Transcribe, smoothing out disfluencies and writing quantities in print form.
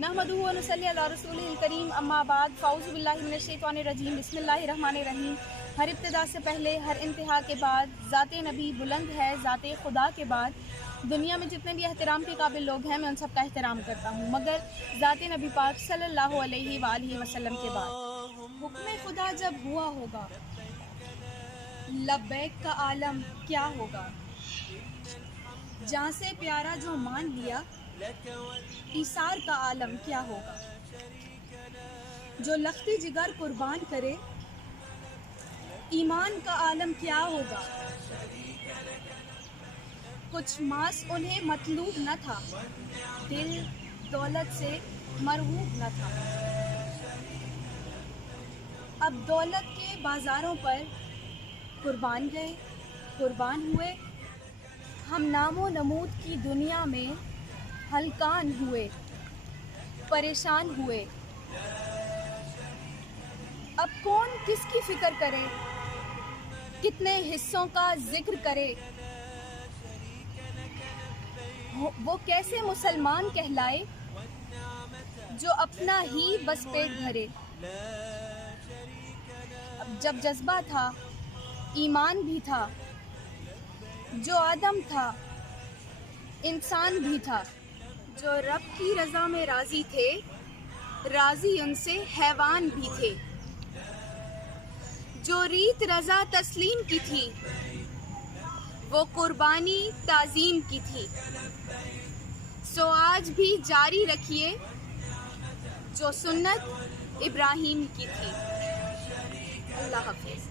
नहमदुहु व नुसल्ली अला रसूलिहिल करीम अम्मा बाद फ़ाउज़ु बिल्लाहि मिनश शैतानिर रजीम बिस्मिल्लाहिर रहमानिर रहीम। हर इब्तिदा से पहले हर इंतहा के बाद ज़ाते नबी बुलंद है, ज़ाते खुदा के बाद दुनिया में जितने भी एहतराम के काबिल लोग हैं मैं उन सब का एहतराम करता हूँ, मगर ज़ाते नबी पाक सल्लल्लाहु अलैहि वसल्लम के बाद। हुक्म खुदा जब हुआ होगा, लब्बैक का आलम क्या होगा। जान से प्यारा जो मान लिया, ईसार का आलम क्या होगा। जो लख्ती जिगर कुर्बान करे, ईमान का आलम क्या होगा। कुछ मास उन्हें मतलूब न था, दिल दौलत से मरहूब न था। अब दौलत के बाजारों पर कुर्बान गए, कुर्बान हुए। हम नामो नमूद की दुनिया में हलकान हुए, परेशान हुए। अब कौन किसकी फिक्र करे, कितने हिस्सों का जिक्र करे। वो कैसे मुसलमान कहलाए जो अपना ही बस पेट भरे। अब जब जज्बा था, ईमान भी था, जो आदम था इंसान भी था। जो रब की रज़ा में राज़ी थे, राज़ी उनसे हैवान भी थे। जो रीत रज़ा तस्लीम की थी, वो कुर्बानी ताज़ीम की थी। सो आज भी जारी रखिए जो सुन्नत इब्राहीम की थी। अल्लाह हाफ़िज़।